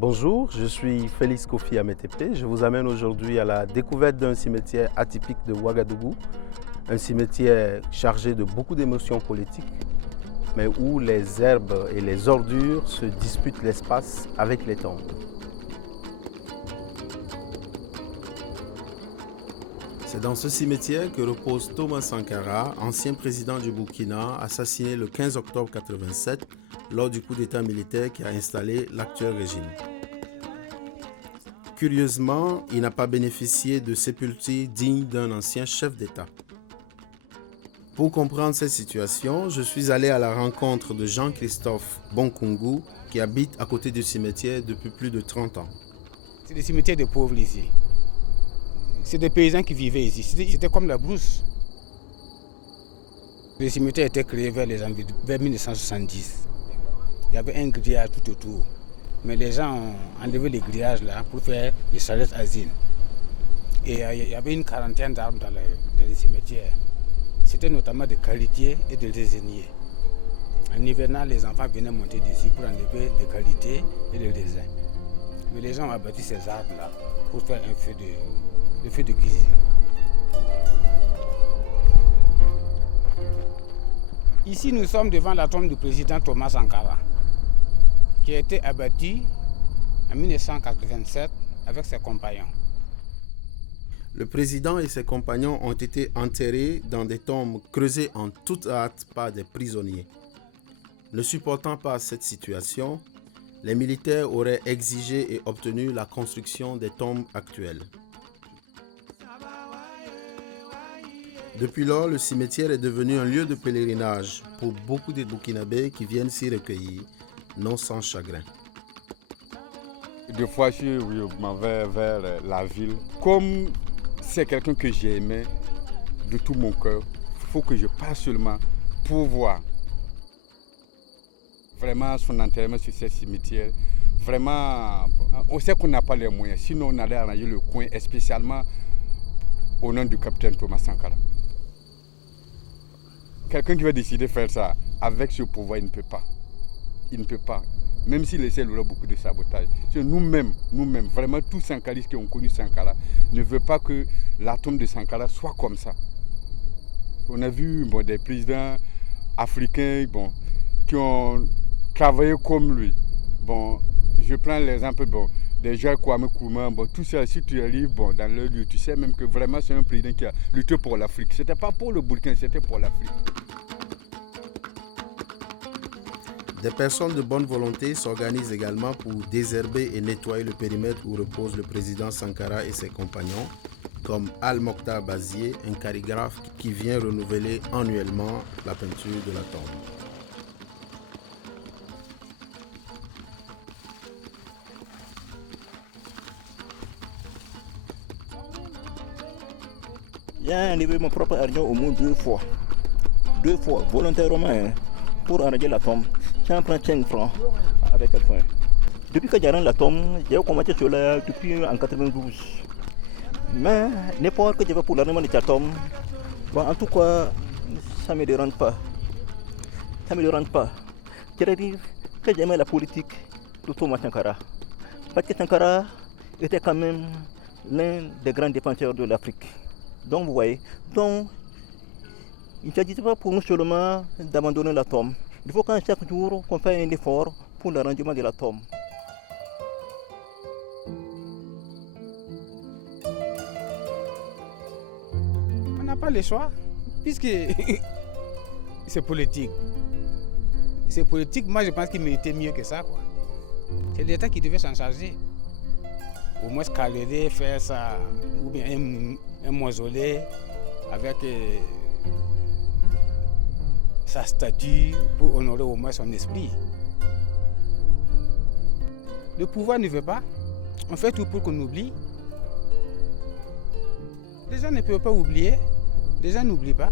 Bonjour, je suis Félix Kofi Ametepe. Je vous amène aujourd'hui à la découverte d'un cimetière atypique de Ouagadougou, un cimetière chargé de beaucoup d'émotions politiques, mais où les herbes et les ordures se disputent l'espace avec les tombes. C'est dans ce cimetière que repose Thomas Sankara, ancien président du Burkina, assassiné le 15 octobre 1987 lors du coup d'État militaire qui a installé l'actuel régime. Curieusement, il n'a pas bénéficié de sépulture digne d'un ancien chef d'État. Pour comprendre cette situation, je suis allé à la rencontre de Jean-Christophe Bonkungu, qui habite à côté du cimetière depuis plus de 30 ans. C'est des cimetières de pauvres ici. C'est des paysans qui vivaient ici. C'était comme la brousse. Le cimetière a été créé vers 1970. Il y avait un grillage tout autour. Mais les gens ont enlevé les grillages là pour faire des charrettes asile. Et il y avait une quarantaine d'arbres dans les cimetières. C'était notamment des qualités et des résiniers. En hivernal, les enfants venaient monter dessus pour enlever les qualités et les raisins. Mais les gens ont abattu ces arbres là pour faire un feu de cuisine. Ici, nous sommes devant la tombe du président Thomas Sankara, qui a été abattu en 1987 avec ses compagnons. Le président et ses compagnons ont été enterrés dans des tombes creusées en toute hâte par des prisonniers. Ne supportant pas cette situation, les militaires auraient exigé et obtenu la construction des tombes actuelles. Depuis lors, le cimetière est devenu un lieu de pèlerinage pour beaucoup de Burkinabés qui viennent s'y recueillir, non sans chagrin. Des fois, je m'en vais vers la ville. Comme c'est quelqu'un que j'aimais de tout mon cœur, il faut que je passe seulement pour voir vraiment son enterrement sur ce cimetière. Vraiment, on sait qu'on n'a pas les moyens, sinon on allait arranger le coin, spécialement au nom du capitaine Thomas Sankara. Quelqu'un qui va décider de faire ça avec ce pouvoir, il ne peut pas. Il ne peut pas. Même s'il essaie, il aura beaucoup de sabotage. Nous-mêmes, vraiment tous Sankaristes qui ont connu Sankara, ne veulent pas que la tombe de Sankara soit comme ça. On a vu des présidents africains qui ont travaillé comme lui. Je prends l'exemple des gens Kwame Nkrumah, tout ça, si tu arrives dans leur lieu, tu sais même que vraiment c'est un président qui a lutté pour l'Afrique. Ce n'était pas pour le Burkina, c'était pour l'Afrique. Des personnes de bonne volonté s'organisent également pour désherber et nettoyer le périmètre où repose le président Sankara et ses compagnons, comme Al-Mokhtar Bazié, un calligraphe qui vient renouveler annuellement la peinture de la tombe. J'ai enlevé mon propre argent au moins 2 fois. 2 fois, volontairement, pour arranger la tombe. J'en prends 5 francs avec quelqu'un. Depuis que j'arrange la tombe, j'ai commencé cela depuis en 92. Mais l'effort que je fais pour l'arrangement de la tombe, en tout cas, ça ne me dérange pas. Ça ne me dérange pas. Je veux dire que j'aimais la politique de Thomas Sankara. Parce que Sankara était quand même l'un des grands défenseurs de l'Afrique. Donc vous voyez, il ne s'agit pas pour nous seulement d'abandonner la tombe. Il faut qu'à chaque jour qu'on fasse un effort pour l'arrangement de la tombe. On n'a pas le choix, puisque c'est politique. C'est politique, moi je pense qu'il méritait mieux que ça, quoi. C'est l'État qui devait s'en charger. Au moins caler, faire ça, ou bien un mausolée avec sa statue pour honorer au moins son esprit. Le pouvoir ne veut pas. On fait tout pour qu'on oublie. Les gens ne peuvent pas oublier. Les gens n'oublient pas.